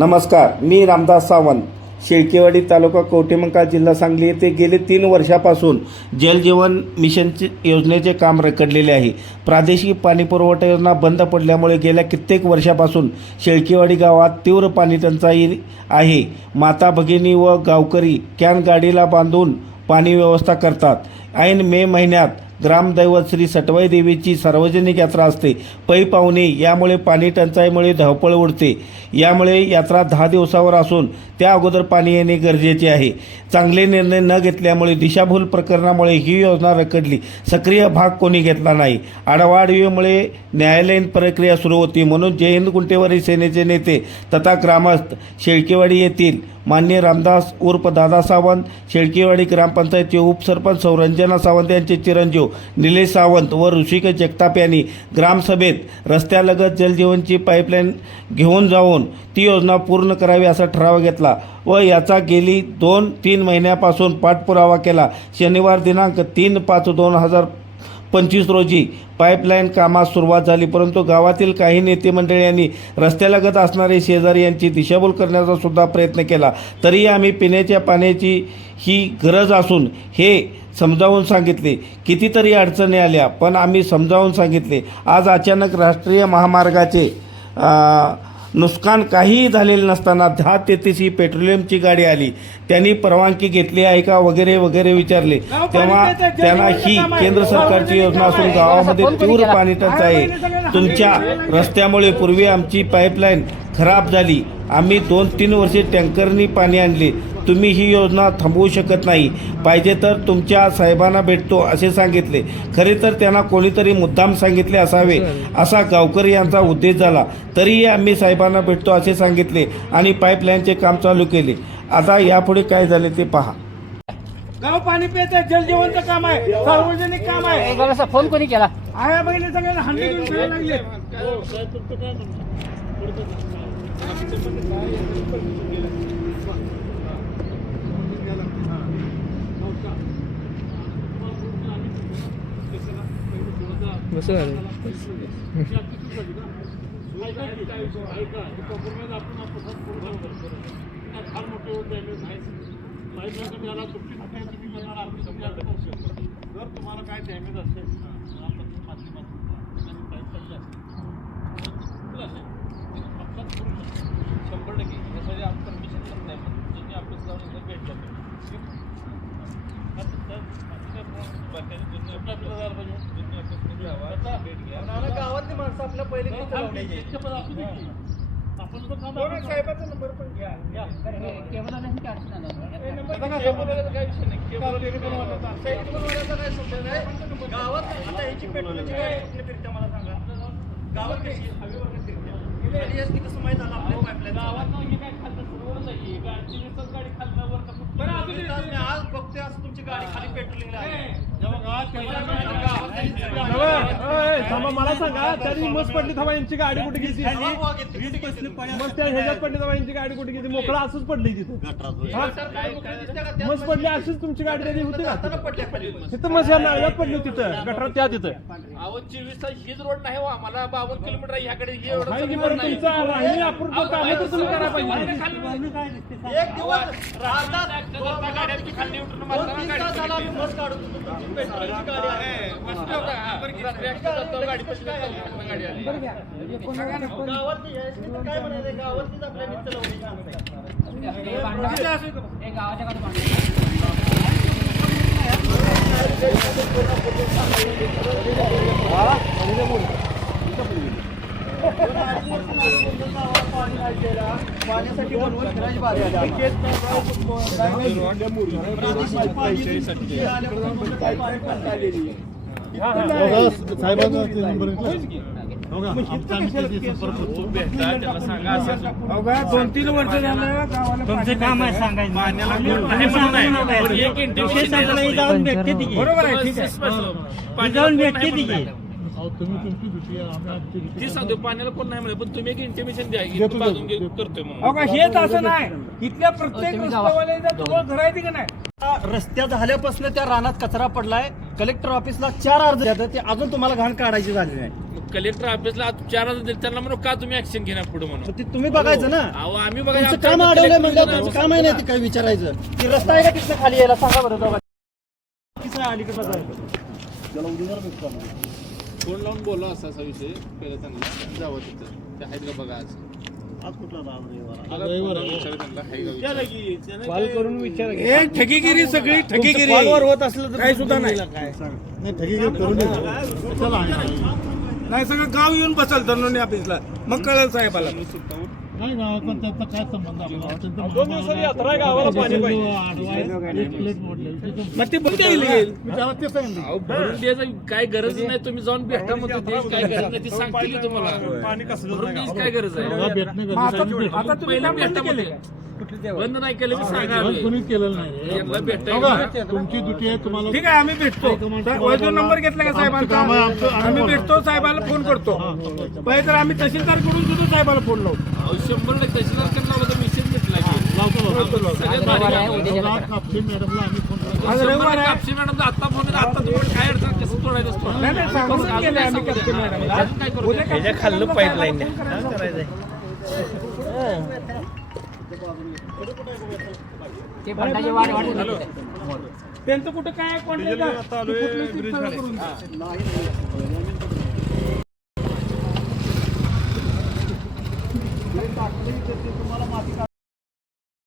नमस्कार मी रामदास सावंत. शेळकेवाडी तालुका कवटेमंका जिल्हा सांगली येथे गेले तीन वर्षापासून जलजीवन मिशनचे योजनेचे काम रखडलेले आहे. प्रादेशिक पाणीपुरवठा योजना बंद पडल्यामुळे गेल्या कित्येक वर्षापासून शेळकेवाडी गावात तीव्र पाणी टंचाई आहे. माता भगिनी व गावकरी कॅन गाडीला बांधून पाणी व्यवस्था करतात. ऐन मे महिन्यात ग्रामदैवत श्री सटवाई देवीची सार्वजनिक यात्रा असते. पै पाहुणे यामुळे पाणी टंचाईमुळे धावपळ उडते. यामुळे यात्रा दहा दिवसावर असून त्या अगोदर पाणी येणे गरजेचे आहे. चांगले निर्णय न घेतल्यामुळे दिशाभूल प्रकरणामुळे ही योजना रखडली. सक्रिय भाग कोणी घेतला नाही. आडवाडवीमुळे न्यायालयीन प्रक्रिया सुरू होती म्हणून जयहिंद गुंटेवारी सेनेचे नेते तथा ग्रामस्थ शेळकेवाडी येथील मान्य रामदास उर्फ दादा सावंत शेळकेवाडी ग्रामपंचायतचे उपसरपंच सौरंजना सावंत यांचे चिरंजीव निलेश सावंत व ऋषिक जगताप यांनी ग्रामसभेत रस्त्यालगत जलजीवनची पाईपलाईन घेऊन जाऊन ती योजना पूर्ण करावी असा ठराव घेतला व याचा गेली दोन तीन महिन्यापासून पाठपुरावा केला. शनिवार दिनांक तीन पाच दोन हजार पंचवीस रोजी पाईपलाईन कामास सुरुवात झाली परंतु गावातील काही नेते मंडळी यांनी रस्त्यालगत असणारे शेजारी यांची दिशाभूल करण्याचा सुद्धा प्रयत्न केला. तरी आम्ही पिण्याच्या पाण्याची ही गरज असून हे समजावून सांगितले. कितीतरी अडचणी आल्या पण आम्ही समजावून सांगितले. आज अचानक राष्ट्रीय महामार्गाचे नुकसान काहीही झालेलं नसताना दहा तेहतीस ही पेट्रोलियमची गाडी आली. त्यांनी परवानगी घेतली आहे का वगैरे वगैरे विचारले. तेव्हा त्यांना ही केंद्र सरकारची योजना असून गावामध्ये तीव्र पाणी टंचाई आहे. तुमच्या रस्त्यामुळे पूर्वी आमची पाईपलाईन खराब झाली. आम्ही दोन तीन वर्षे टँकरनी पाणी आणले. तुम्ही ही योजना थांबवू शकत नाही. पाहिजे तर तुमच्या साहेबांना भेटतो असे सांगितले. खरे तर त्यांना कोणीतरी मुद्दाम सांगितले असावे. असा गावकरी यांचा उद्देश झाला. तरीही आम्ही साहेबांना भेटतो असे सांगितले आणि पाईपलाईनचे काम चालू केले. आता यापुढे काय झाले ते पहा. गाव पाणी पिण्याचं जलजीवनचं काम आहे सार्वजनिक काम आहे. बघा फोन कोणी केला? आया बहिणी सगळ्यांना हंडी घेऊन फिरायला लागले. जर तुम्हाला काय डॅमेज असेल ग्रामपंचायत माध्यमातून पाईप पडले असेल अपघात करू शकतो शंभर टक्के यासाठी आपण परमिशन करत नाही पण ज्यांनी आपण जाऊन एकदा भेट जातो गावातली माणसं आपल्या पहिले साहेबाचा नंबर पण घ्या गावात आता ह्याची पेट्रोलची गाडी मला सांगा गावात कशी समय झाला आपल्या पाईपलाईन गावात आज बघतोय असं तुमची गाडी खाली पेट्रोलिंगला थांबा मला सांगा तरी मस्त पडली थांबा यांची गाडी कुठे गेली घेतली, घेतली? मस्त त्या ह्याच्यात पडली थांबा यांची गाडी कुठे गेली मोकळा असंच पडली तिथं मस्त पडली अशीच तुमची गाडी त्याची होती का तिथं मस्त या नाळ्यात पडली तिथं गटरात त्या तिथं चोवीस तास हीच रोड नाही आम्हाला बावन्न किलोमीटर ह्याकडे एक दिवस अर्धा त्या आहे गावातली आपल्या मित्र लावली गावात पाण्यासाठी बनवून फिरायची बारी आली. दोन तीन वर्ष झालं तुमचं काम आहे सांगायचं पाण्याला कोण नाही म्हणत नाही. पण एक इंटिमेशन जाऊन भेटते ती बरोबर आहे ठीक आहे पाण्याला जाऊन कोण भेटते नाही ती म्हणत नाही. ती सांगतो पाण्याला कोण नाही म्हणत पण तुम्ही एक इंटिमेशन द्या की बाजून घे- करतोय म्हणून. अहो का हेच असं नाही. इथल्या प्रत्येक तुम्ही. रस्त्यावाल्याचा तुम्हाला घर आहे की नाही? रस्त्या झाल्यापासून त्या रानात कचरा पडलाय. कलेक्टर ऑफिसला चार अर्ज द्या ते अजून तुम्हाला घाण काढायची झाली नाही. कलेक्टर ऑफिसला आज चार हजार दिले त्यांना म्हणून का तुम्ही ऍक्शन घेणार पुढे म्हणून? ते तुम्ही बघायचं ना. अहो आम्ही बघा तुमचं काम अडवलंय म्हणलं तुमचं काम आहे नाही ते काय विचारायचं? की रस्ता आहे का तिथं खाली यायला? सांगा बरं दोघा किती अलीकडे जायचं फोन लावून बोललो असा असा विषय पहिला त्यांना जावं तिथं. ते आहेत का बघा आज. आज कुठला आज विचारा त्यांना? आहे का विचारा. कॉल करून विचार हे ठगीगिरी सगळी ठगीगिरी. कॉलवर होत असलं तर काही सुद्धा नाही. नाही सगळं गाव येऊन बसल धनोनी ऑफिसला. मग कळेल साहेबाला. दोन दिवसांनी यात्रा आहे गावाला पाणी पाहिजे. मग ते बघते येईल. अहो भरून द्यायचं काय गरज नाही तुम्ही जाऊन भेटा मग ते काय गरज नाही ते सांगतील तुम्हाला. पाणी कसं भरून द्यायची काय गरज आहे? आता तुम्ही पहिलं काम बंद भेटा केले. बंद नाही केलं की सांगा आम्ही. यांना भेटायला तुमची दुटी आहे तुम्हाला ठीक आहे आम्ही भेटतो. वैद्य नंबर घेतला का साहेबांचा? आम्ही भेटतो साहेबाला फोन करतो. पहिले तर आम्ही तहसीलदारकडून सुद्धा साहेबाला फोन लावतो अहो, शंभर टक्के तहसीलदार कडनं लावलं तर मेसेज भेटला की सगळ्यात भारी रविवार आहे, काम. उद्या राज कापसे मॅडमला आम्ही फोन करतो. आज शंभर रविवार टक्के आहे. कापशी मॅडमचा आता फोन येतो, आता तुम्हाला काय अडचण कसं असतं? नाही, नाही, सांगून गेले आम्ही. मॅडमला. अजून काय करू खाल्लं पाईपलाईन ते. त्यांचं कुठं काय कॉन्टॅक्ट ब्रिज खाली.